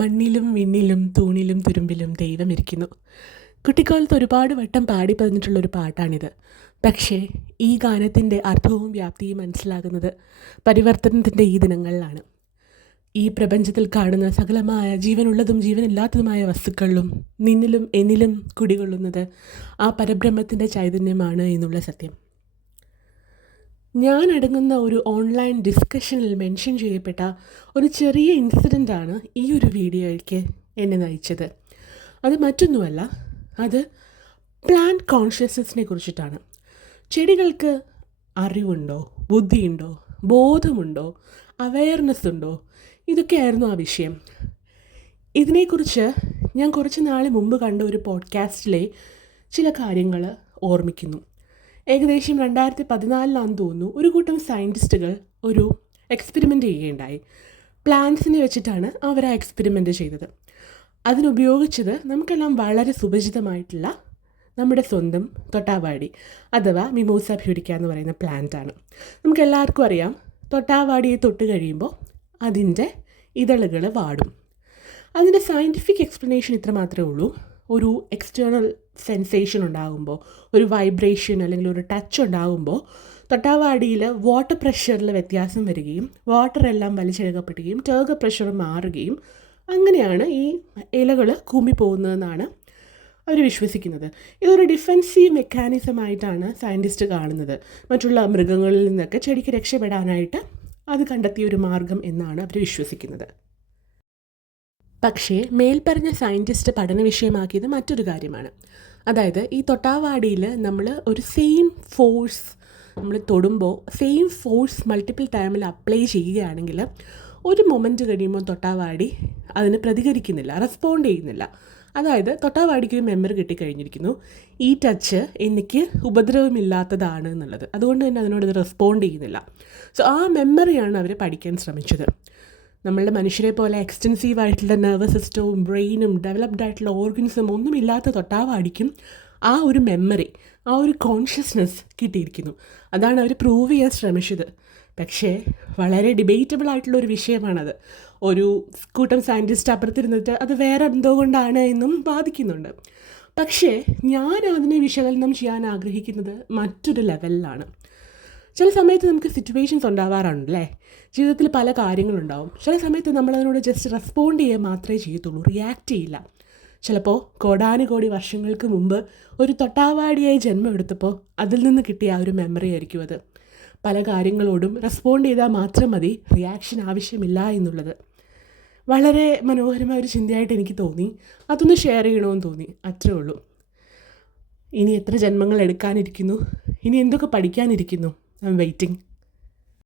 മണ്ണിലും വിണ്ണിലും തൂണിലും തുരുമ്പിലും ദൈവമിരിക്കുന്നു. കുട്ടിക്കാലത്ത് ഒരുപാട് വട്ടം പാടി പതിഞ്ഞിട്ടുള്ളൊരു പാട്ടാണിത്. പക്ഷേ ഈ ഗാനത്തിൻ്റെ അർത്ഥവും വ്യാപ്തിയും മനസ്സിലാകുന്നത് പരിവർത്തനത്തിൻ്റെ ഈ ദിനങ്ങളിലാണ്. ഈ പ്രപഞ്ചത്തിൽ കാണുന്ന സകലമായ ജീവനുള്ളതും ജീവനില്ലാത്തതുമായ വസ്തുക്കളിലും നിന്നിലും എന്നിലും കുടികൊള്ളുന്നത് ആ പരബ്രഹ്മത്തിൻ്റെ ചൈതന്യമാണ് എന്നുള്ള സത്യം. ഞാൻ അടങ്ങുന്ന ഒരു ഓൺലൈൻ ഡിസ്കഷനിൽ മെൻഷൻ ചെയ്യപ്പെട്ട ഒരു ചെറിയ ഇൻസിഡൻ്റാണ് ഈ ഒരു വീഡിയോയ്ക്ക് എന്നെ നയിച്ചത്. അത് മറ്റൊന്നുമല്ല, അത് പ്ലാന്റ് കോൺഷ്യസ്നെസ്സിനെ കുറിച്ചിട്ടാണ്. ചെടികൾക്ക് അറിവുണ്ടോ, ബുദ്ധിയുണ്ടോ, ബോധമുണ്ടോ, അവെയർനെസ് ഉണ്ടോ? ഇതൊക്കെയായിരുന്നു ആ വിഷയം. ഇതിനെക്കുറിച്ച് ഞാൻ കുറച്ച് നാൾ മുമ്പ് കണ്ട ഒരു പോഡ്കാസ്റ്റിലെ ചില കാര്യങ്ങൾ ഓർമ്മിക്കുന്നു. ഏകദേശം 2014 തോന്നുന്നു, ഒരു കൂട്ടം സയൻറ്റിസ്റ്റുകൾ ഒരു എക്സ്പെരിമെൻ്റ് ചെയ്യുകയുണ്ടായി. പ്ലാന്റ്സിനെ വെച്ചിട്ടാണ് അവർ ആ എക്സ്പെരിമെൻ്റ് ചെയ്തത്. അതിനുപയോഗിച്ചത് നമുക്കെല്ലാം വളരെ സുപരിചിതമായിട്ടുള്ള നമ്മുടെ സ്വന്തം തൊട്ടാവാടി അഥവാ മിമോസ പ്യൂരിക്ക എന്ന് പറയുന്ന പ്ലാന്റാണ്. നമുക്കെല്ലാവർക്കും അറിയാം, തൊട്ടാവാടിയെ തൊട്ട് കഴിയുമ്പോൾ അതിൻ്റെ ഇതളുകൾ വാടും. അതിൻ്റെ സയൻറ്റിഫിക് എക്സ്പ്ലനേഷൻ ഇത്ര മാത്രമേ ഉള്ളൂ. ഒരു എക്സ്റ്റേണൽ സെൻസേഷൻ ഉണ്ടാകുമ്പോൾ, ഒരു വൈബ്രേഷൻ അല്ലെങ്കിൽ ഒരു ടച്ച് ഉണ്ടാകുമ്പോൾ തൊട്ടാവാടിയിൽ വാട്ടർ പ്രഷറിൽ വ്യത്യാസം വരികയും വാട്ടറെല്ലാം വലിച്ചെഴുകപ്പെടുകയും ടേർഗ പ്രഷർ മാറുകയും അങ്ങനെയാണ് ഈ ഇലകൾ കൂമ്പിപ്പോകുന്നതെന്നാണ് അവർ വിശ്വസിക്കുന്നത്. ഇതൊരു ഡിഫെൻസീവ് മെക്കാനിസമായിട്ടാണ് സയൻറ്റിസ്റ്റ് കാണുന്നത്. മറ്റുള്ള മൃഗങ്ങളിൽ നിന്നൊക്കെ ചെടിക്ക് രക്ഷപ്പെടാനായിട്ട് അത് കണ്ടെത്തിയ ഒരു മാർഗം എന്നാണ് അവർ വിശ്വസിക്കുന്നത്. പക്ഷേ മേൽപ്പറഞ്ഞ സയൻറ്റിസ്റ്റ് പഠന വിഷയമാക്കിയത് മറ്റൊരു കാര്യമാണ്. അതായത് ഈ തൊട്ടാവാടിയിൽ നമ്മൾ ഒരു സെയിം ഫോഴ്സ് നമ്മൾ തൊടുമ്പോൾ സെയിം ഫോഴ്സ് മൾട്ടിപ്പിൾ ടൈമിൽ അപ്ലൈ ചെയ്യുകയാണെങ്കിൽ ഒരു മൊമെൻറ്റ് കഴിയുമ്പോൾ തൊട്ടാവാടി അതിന് പ്രതികരിക്കുന്നില്ല, റെസ്പോണ്ട് ചെയ്യുന്നില്ല. അതായത് തൊട്ടാവാടിക്ക് ഒരു മെമ്മറി കിട്ടിക്കഴിഞ്ഞിരിക്കുന്നു, ഈ ടച്ച് എനിക്ക് ഉപദ്രവമില്ലാത്തതാണ് എന്നുള്ളത്. അതുകൊണ്ട് തന്നെ അതിനോട് റെസ്പോണ്ട് ചെയ്യുന്നില്ല. സോ ആ മെമ്മറിയാണ് അവർ പഠിക്കാൻ ശ്രമിച്ചത്. നമ്മളുടെ മനുഷ്യരെ പോലെ എക്സ്റ്റെൻസീവ് ആയിട്ടുള്ള നെർവസ് സിസ്റ്റവും ബ്രെയിനും ഡെവലപ്ഡ് ആയിട്ടുള്ള ഓർഗൻസും ഒന്നുമില്ലാത്ത തൊട്ടാവാടിക്കും ആ ഒരു മെമ്മറി, ആ ഒരു കോൺഷ്യസ്നെസ് കിട്ടിയിരിക്കുന്നു. അതാണ് അവർ പ്രൂവ് ചെയ്യാൻ ശ്രമിച്ചത്. പക്ഷേ വളരെ ഡിബേറ്റബിൾ ആയിട്ടുള്ള ഒരു വിഷയമാണത്. ഒരു കൂട്ടം സയൻറ്റിസ്റ്റ് അപ്പുറത്തിരുന്നിട്ട് അത് വേറെ എന്തോ കൊണ്ടാണ് എന്നും വാദിക്കുന്നുണ്ട്. പക്ഷേ ഞാൻ അതിനെ വിശകലനം ചെയ്യാൻ ആഗ്രഹിക്കുന്നത് മറ്റൊരു ലെവലിലാണ്. ചില സമയത്ത് നമുക്ക് സിറ്റുവേഷൻസ് ഉണ്ടാവാറുണ്ടല്ലേ, ജീവിതത്തിൽ പല കാര്യങ്ങളുണ്ടാവും. ചില സമയത്ത് നമ്മളതിനോട് ജസ്റ്റ് റെസ്പോണ്ട് ചെയ്യുക മാത്രമേ ചെയ്യത്തുള്ളൂ, റിയാക്റ്റ് ചെയ്യില്ല. ചിലപ്പോൾ കോടാനുകോടി വർഷങ്ങൾക്ക് മുമ്പ് ഒരു തൊട്ടാവാടിയായി ജന്മമെടുത്തപ്പോൾ അതിൽ നിന്ന് കിട്ടിയ ആ ഒരു മെമ്മറി ആയിരിക്കും അത്. പല കാര്യങ്ങളോടും റെസ്പോണ്ട് ചെയ്താൽ മാത്രം മതി, റിയാക്ഷൻ ആവശ്യമില്ല എന്നുള്ളത് വളരെ മനോഹരമായ ഒരു ചിന്തയായിട്ട് എനിക്ക് തോന്നി. അതൊന്ന് ഷെയർ ചെയ്യണമെന്ന് തോന്നി, അത്രേ ഉള്ളൂ. ഇനി എത്ര ജന്മങ്ങൾ എടുക്കാനിരിക്കുന്നു, ഇനി എന്തൊക്കെ പഠിക്കാനിരിക്കുന്നു? I M waiting.